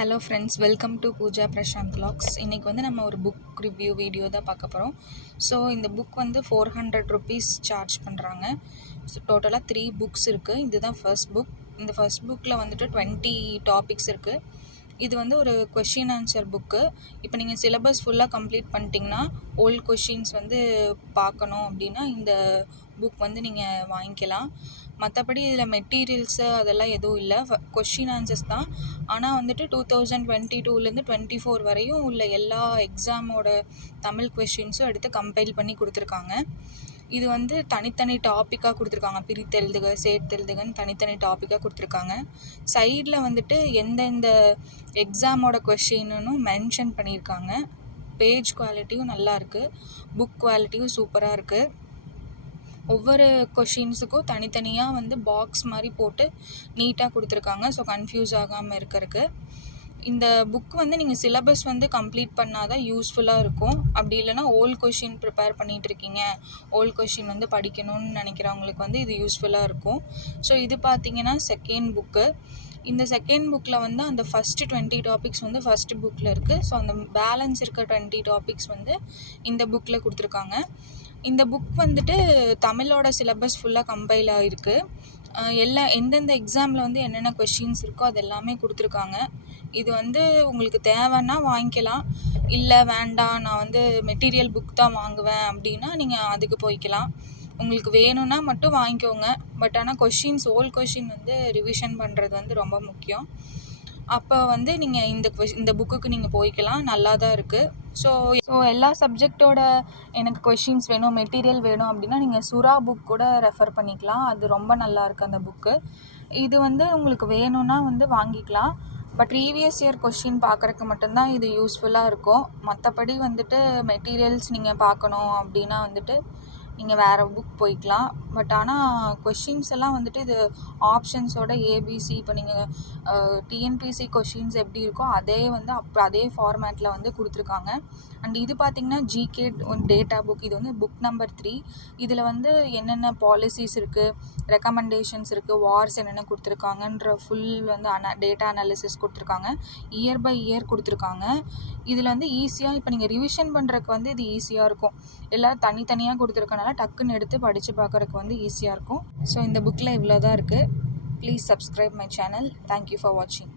Hello friends, welcome to Pooja Prashanth vlogs. இன்றைக்கி வந்து நம்ம ஒரு புக் ரிவ்யூ வீடியோ தான் பார்க்க போகிறோம். ஸோ இந்த புக் வந்து 400 ருபீஸ் சார்ஜ் பண்ணுறாங்க. ஸோ டோட்டலாக 3 புக்ஸ் இருக்குது. இதுதான் ஃபர்ஸ்ட் புக். இந்த ஃபர்ஸ்ட் புக்கில் வந்துட்டு 20 டாபிக்ஸ் இருக்குது. இது வந்து ஒரு கொஷின் ஆன்சர் புக்கு. இப்போ நீங்கள் சிலபஸ் ஃபுல்லாக கம்ப்ளீட் பண்ணிட்டீங்கன்னா ஓல்டு கொஷின்ஸ் வந்து பார்க்கணும் அப்படின்னா இந்த புக் வந்து நீங்கள் வாங்கிக்கலாம். மற்றபடி இதில் மெட்டீரியல்ஸு அதெல்லாம் எதுவும் இல்லை, கொஷின் ஆன்சர்ஸ் தான். ஆனால் வந்துட்டு 2022லேருந்து 24 வரையும் உள்ள எல்லா எக்ஸாமோட தமிழ் கொஷின்ஸும் எடுத்து கம்பைல் பண்ணி கொடுத்துருக்காங்க. இது வந்து தனித்தனி டாப்பிக்காக கொடுத்துருக்காங்க. பிரித்தெழுதுக, சேர்த்தெழுதுகன்னு தனித்தனி டாப்பிக்காக கொடுத்துருக்காங்க. சைடில் வந்துட்டு எந்தெந்த எக்ஸாமோட கொஷின்னு மென்ஷன் பண்ணியிருக்காங்க. பேஜ் குவாலிட்டியும் நல்லா இருக்குது, புக் குவாலிட்டியும் சூப்பராக இருக்குது. ஒவ்வொரு கொஷின்ஸுக்கும் தனித்தனியாக வந்து பாக்ஸ் மாதிரி போட்டு நீட்டாக கொடுத்துருக்காங்க. ஸோ கன்ஃபியூஸ் ஆகாமல் இருக்கிறதுக்கு இந்த புக் வந்து நீங்கள் சிலபஸ் வந்து கம்ப்ளீட் பண்ணால் தான் யூஸ்ஃபுல்லாக இருக்கும். அப்படி இல்லைனா ஓல்டு கொஷின் ப்ரிப்பேர் பண்ணிகிட்டு இருக்கீங்க, ஓல்டு கொஷின் வந்து படிக்கணும்னு நினைக்கிறவங்களுக்கு வந்து இது யூஸ்ஃபுல்லாக இருக்கும். ஸோ இது பார்த்திங்கன்னா செகண்ட் புக்கு. இந்த செகண்ட் புக்கில் வந்து அந்த ஃபஸ்ட்டு 20 டாபிக்ஸ் வந்து ஃபஸ்ட்டு புக்கில் இருக்குது. ஸோ அந்த பேலன்ஸ் இருக்க 20 டாபிக்ஸ் வந்து இந்த புக்கில் கொடுத்துருக்காங்க. இந்த புக் வந்துட்டு தமிழோட சிலபஸ் ஃபுல்லாக கம்பைல் ஆகிருக்கு. எந்தெந்த எக்ஸாமில் வந்து என்னென்ன கொஷின்ஸ் இருக்கோ அது எல்லாமே கொடுத்துருக்காங்க. இது வந்து உங்களுக்கு தேவைன்னா வாங்கிக்கலாம், இல்லை வேண்டாம் நான் வந்து மெட்டீரியல் புக் தான் வாங்குவேன் அப்படின்னா நீங்கள் அதுக்கு போய்க்கலாம். உங்களுக்கு வேணும்னா மட்டும் வாங்கிக்கோங்க. பட் ஆனால் ஓல்டு கொஷின் வந்து ரிவிஷன் பண்ணுறது வந்து ரொம்ப முக்கியம். அப்போ வந்து நீங்கள் இந்த புக்குக்கு நீங்கள் போய்க்கலாம், நல்லா தான் இருக்குது. ஸோ எல்லா சப்ஜெக்டோட எனக்கு கொஷின்ஸ் வேணும், மெட்டீரியல் வேணும் அப்படின்னா நீங்கள் சுறா புக் கூட ரெஃபர் பண்ணிக்கலாம். அது ரொம்ப நல்லா இருக்குது அந்த புக்கு. இது வந்து உங்களுக்கு வேணும்னா வந்து வாங்கிக்கலாம். பட் ப்ரீவியஸ் இயர் கொஷின் பார்க்குறக்கு மட்டும்தான் இது யூஸ்ஃபுல்லாக இருக்கும். மற்றபடி வந்துட்டு மெட்டீரியல்ஸ் நீங்கள் பார்க்கணும் அப்படின்னா வந்துட்டு நீங்கள் வேறு புக் போய்க்கலாம். பட் ஆனால் கொஷின்ஸ் எல்லாம் வந்துட்டு இது ஆப்ஷன்ஸோட ஏபிசி, இப்போ நீங்கள் டிஎன்பிசி கொஷின்ஸ் எப்படி இருக்கோ அதே ஃபார்மேட்டில் வந்து கொடுத்துருக்காங்க. அண்ட் இது பார்த்திங்கன்னா ஜிகே டேட்டா புக். இது வந்து புக் நம்பர் 3. இதில் வந்து என்னென்ன பாலிசிஸ் இருக்குது, ரெக்கமெண்டேஷன்ஸ் இருக்குது, வார்ஸ் என்னென்ன கொடுத்துருக்காங்கன்ற ஃபுல் வந்து டேட்டா அனாலிசிஸ் கொடுத்துருக்காங்க. இயர் பை இயர் கொடுத்துருக்காங்க. இதில் வந்து ஈஸியாக இப்போ நீங்கள் ரிவிஷன் பண்ணுறதுக்கு வந்து இது ஈஸியாக இருக்கும். எல்லாம் தனித்தனியாக கொடுத்துருக்கனால டக்குன்னு எடுத்து படித்து பார்க்குறதுக்கு வந்து ஈஸியாக இருக்கும். ஸோ இந்த புக்கில் இவ்வளோ தான் இருக்குது. Please subscribe my channel. Thank you for வாட்சிங்.